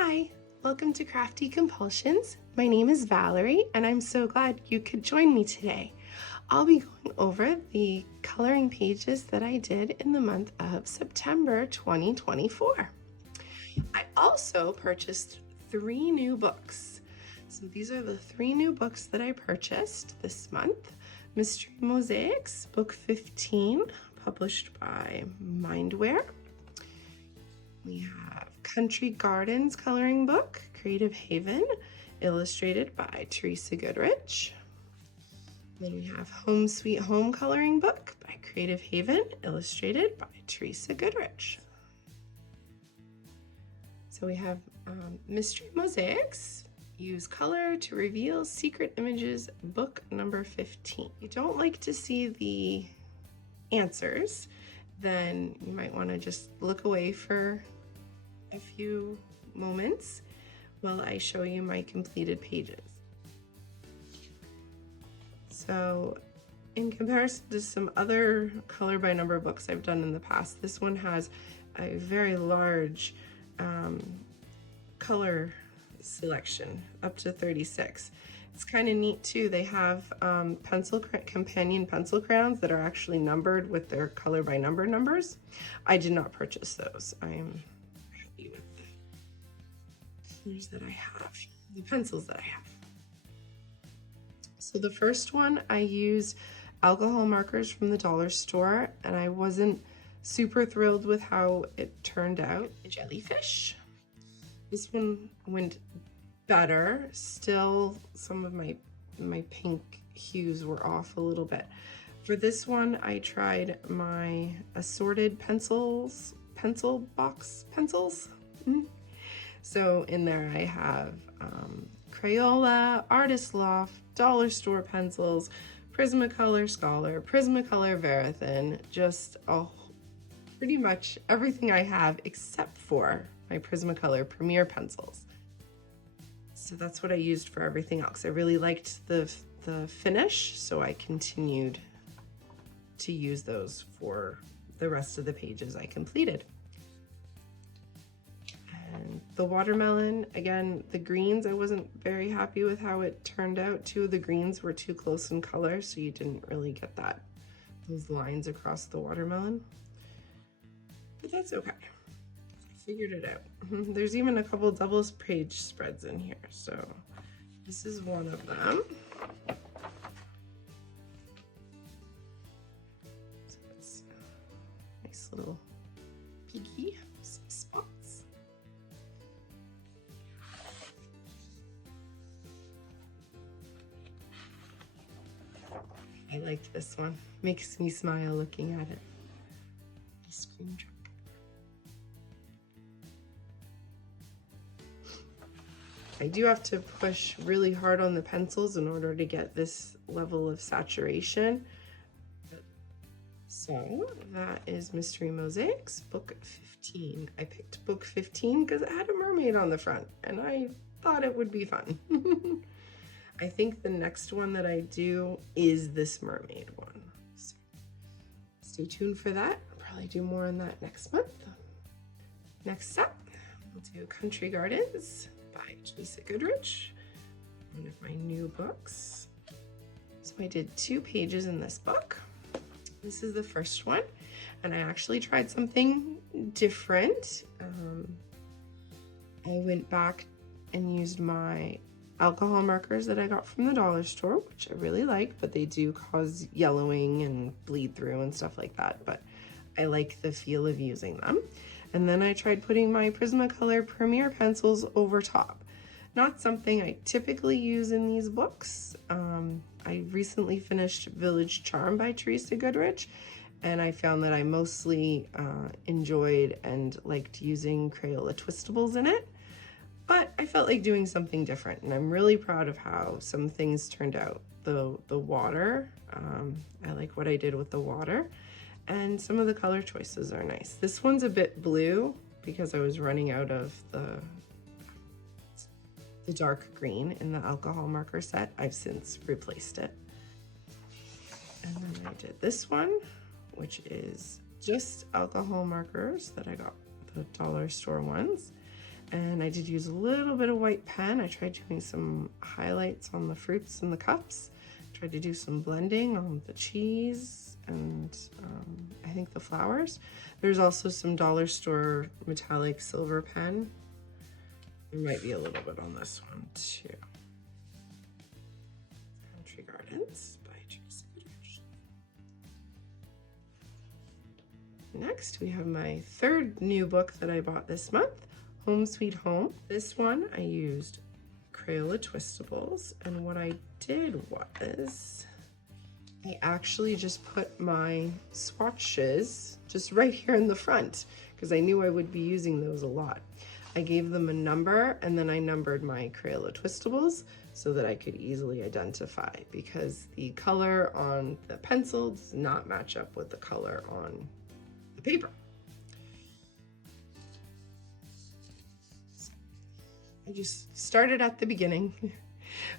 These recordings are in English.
Hi, welcome to Crafty Compulsions. My name is Valerie, and I'm so glad you could join me today. I'll be going over the coloring pages that I did in the month of September 2024. I also purchased 3 new books. So these are the 3 new books that I purchased this month. Mystery Mosaics, book 15, published by Mindware. We have Country Gardens coloring book, Creative Haven, illustrated by Teresa Goodrich. Then we have Home Sweet Home coloring book by Creative Haven, illustrated by Teresa Goodrich. So we have Mystery Mosaics, use color to reveal secret images, book number 15. If you don't like to see the answers, then you might want to just look away for a few moments while I show you my completed pages. So in comparison to some other color by number books I've done in the past, this one has a very large color selection, up to 36. It's kind of neat too. They have companion pencil crayons that are actually numbered with their color by number numbers. I did not purchase those. I am happy with the colors that I have, the pencils that I have. So the first one, I used alcohol markers from the dollar store, and I wasn't super thrilled with how it turned out. Jellyfish. This one went better. Still, some of my pink hues were off a little bit. For this one, I tried my assorted pencil box pencils. So in there I have Crayola, Artist Loft, dollar store pencils, Prismacolor Scholar, Prismacolor Verithin, just pretty much everything I have except for my Prismacolor Premier pencils. So that's what I used for everything else. I really liked the finish, so I continued to use those for the rest of the pages I completed. And the watermelon, again, the greens, I wasn't very happy with how it turned out. 2 of the greens were too close in color, so you didn't really get those lines across the watermelon. But that's okay. Figured it out. There's even a couple double page spreads in here, so this is one of them. So it's a nice little piggy, some spots. I like this one. Makes me smile looking at it. Ice cream truck. I do have to push really hard on the pencils in order to get this level of saturation. So that is Mystery Mosaics, book 15. I picked book 15 because it had a mermaid on the front and I thought it would be fun. I think the next one that I do is this mermaid one. So stay tuned for that. I'll probably do more on that next month. Next up, we'll do Country Gardens by Teresa Goodrich, one of my new books. So I did 2 pages in this book. This is the first one, and I actually tried something different. I went back and used my alcohol markers that I got from the dollar store, which I really like, but they do cause yellowing and bleed through and stuff like that, but I like the feel of using them. And then I tried putting my Prismacolor Premier pencils over top. Not something I typically use in these books. I recently finished Village Charm by Teresa Goodrich, and I found that I mostly enjoyed and liked using Crayola Twistables in it. But I felt like doing something different, and I'm really proud of how some things turned out. The water, I like what I did with the water. And some of the color choices are nice. This one's a bit blue because I was running out of the dark green in the alcohol marker set. I've since replaced it. And then I did this one, which is just alcohol markers that I got, the dollar store ones. And I did use a little bit of white pen. I tried doing some highlights on the fruits and the cups. Tried to do some blending on the cheese and I think the flowers. There's also some dollar store metallic silver pen. There might be a little bit on this one too. Country Gardens by Teresa Goodrich. Next, we have my third new book that I bought this month, Home Sweet Home. This one I used Crayola Twistables, and what I did was I actually just put my swatches just right here in the front because I knew I would be using those a lot. I gave them a number and then I numbered my Crayola Twistables so that I could easily identify, because the color on the pencil does not match up with the color on the paper. I just started at the beginning.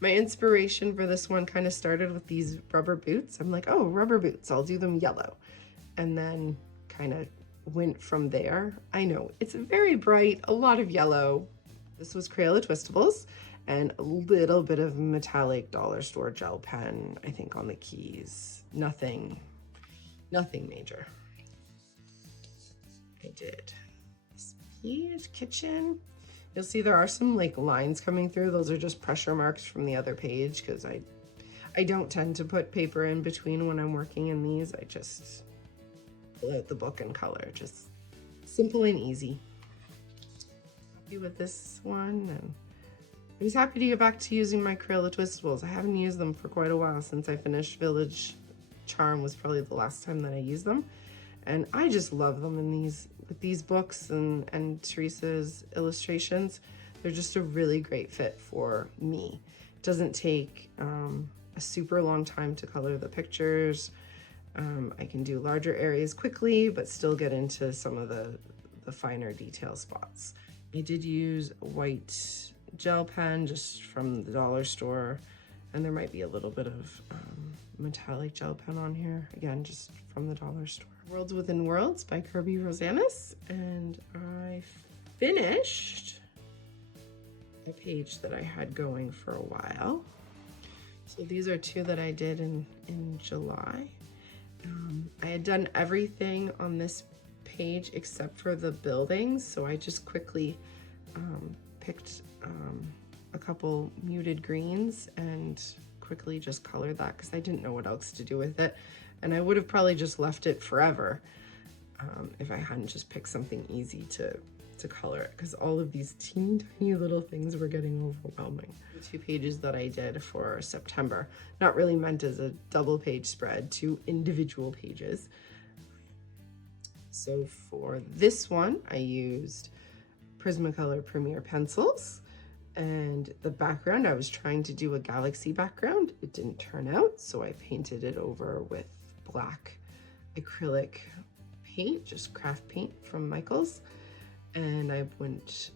My inspiration for this one kind of started with these rubber boots. I'm like, oh, rubber boots, I'll do them yellow. And then kind of went from there. I know it's very bright, a lot of yellow. This was Crayola Twistables and a little bit of metallic dollar store gel pen, I think, on the keys. Nothing major. I did this page kitchen. You'll see there are some like lines coming through. Those are just pressure marks from the other page because I don't tend to put paper in between when I'm working in these. I just pull out the book and color. Just simple and easy. Happy with this one. And I was happy to get back to using my Crayola Twistables. I haven't used them for quite a while since I finished Village Charm was probably the last time that I used them. And I just love them in with these books and Teresa's illustrations. They're just a really great fit for me. It doesn't take a super long time to color the pictures. I can do larger areas quickly, but still get into some of the finer detail spots. I did use a white gel pen just from the dollar store, and there might be a little bit of metallic gel pen on here, again, just from the dollar store. Worlds Within Worlds by Kirby Rosanis, and I finished a page that I had going for a while. So these are two that I did in July. I had done everything on this page except for the buildings, so I just quickly picked a couple muted greens and quickly just colored that because I didn't know what else to do with it. And I would have probably just left it forever if I hadn't just picked something easy to color it, because all of these teeny tiny little things were getting overwhelming. The 2 pages that I did for September, not really meant as a double page spread, 2 individual pages. So for this one, I used Prismacolor Premier pencils, and the background, I was trying to do a galaxy background. It didn't turn out, so I painted it over with black acrylic paint, just craft paint from Michaels. And I went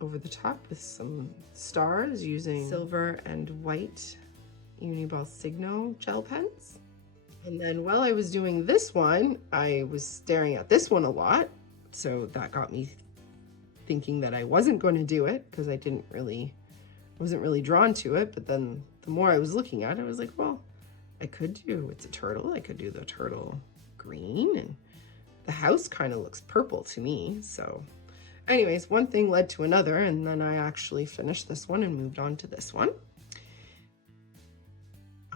over the top with some stars using silver and white Uniball Signo gel pens. And then while I was doing this one, I was staring at this one a lot. So that got me thinking that I wasn't going to do it because I wasn't really drawn to it. But then the more I was looking at it, I was like, well, I could do, it's a turtle. I could do the turtle green, and the house kind of looks purple to me. So anyways, one thing led to another, and then I actually finished this one and moved on to this one.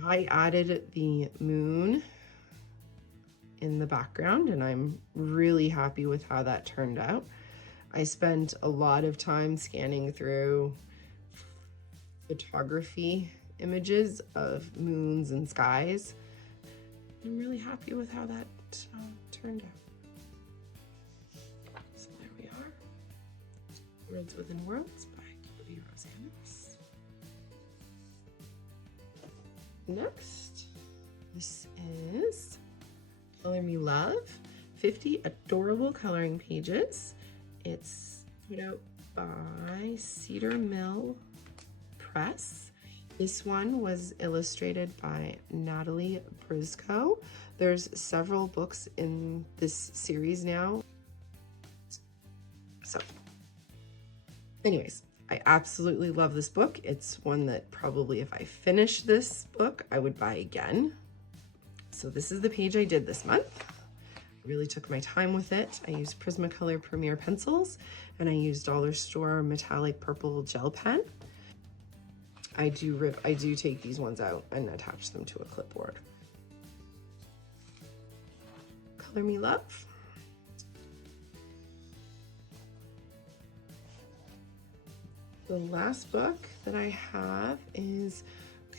I added the moon in the background, and I'm really happy with how that turned out. I spent a lot of time scanning through photography images of moons and skies. I'm really happy with how that turned out. So there we are. Worlds Within Worlds by Kirby Rosanis. Next, this is Color Me Love, 50 adorable coloring pages. It's put out by Cedar Mill Press. This one was illustrated by Natalie Briscoe. There's several books in this series now. So Anyways, I absolutely love this book. It's one that probably if I finish this book, I would buy again. So this is the page I did this month. I really took my time with it. I used Prismacolor Premier pencils and I used Dollar Store metallic purple gel pen. I do take these ones out and attach them to a clipboard. Color Me Love. The last book that I have is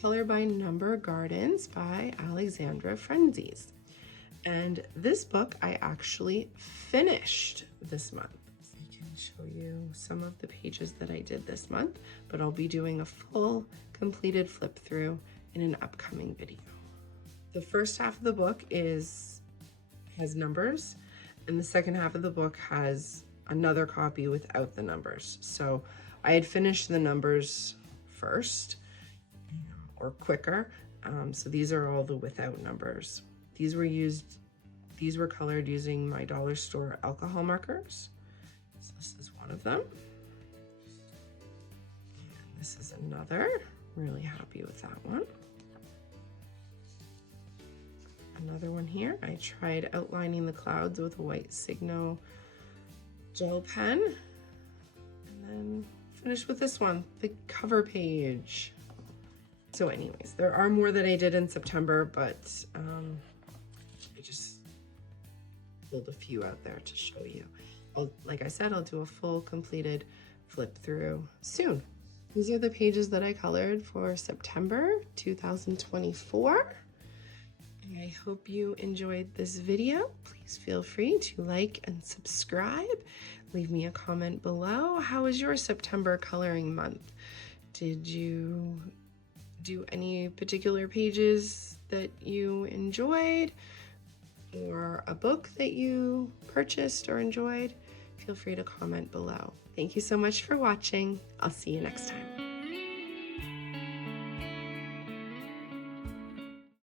Color by Number Gardens by Alexandra Frenzies. And this book I actually finished this month. I can show you some of the pages that I did this month, but I'll be doing a full completed flip through in an upcoming video. The first half of the book has numbers, and the second half of the book has another copy without the numbers. So I had finished the numbers first, or quicker. So these are all the without numbers. These were colored using my Dollar Store alcohol markers. So this is one of them. And this is another. Really happy with that one. Another one here. I tried outlining the clouds with a white Signo gel pen. And then finished with this one, the cover page. So anyways, there are more that I did in September, but I just pulled a few out there to show you. Like I said, I'll do a full completed flip through soon. These are the pages that I colored for September 2024. I hope you enjoyed this video. Please feel free to like and subscribe. Leave me a comment below. How was your September coloring month? Did you do any particular pages that you enjoyed, or a book that you purchased or enjoyed? Feel free to comment below. Thank you so much for watching. I'll see you next time.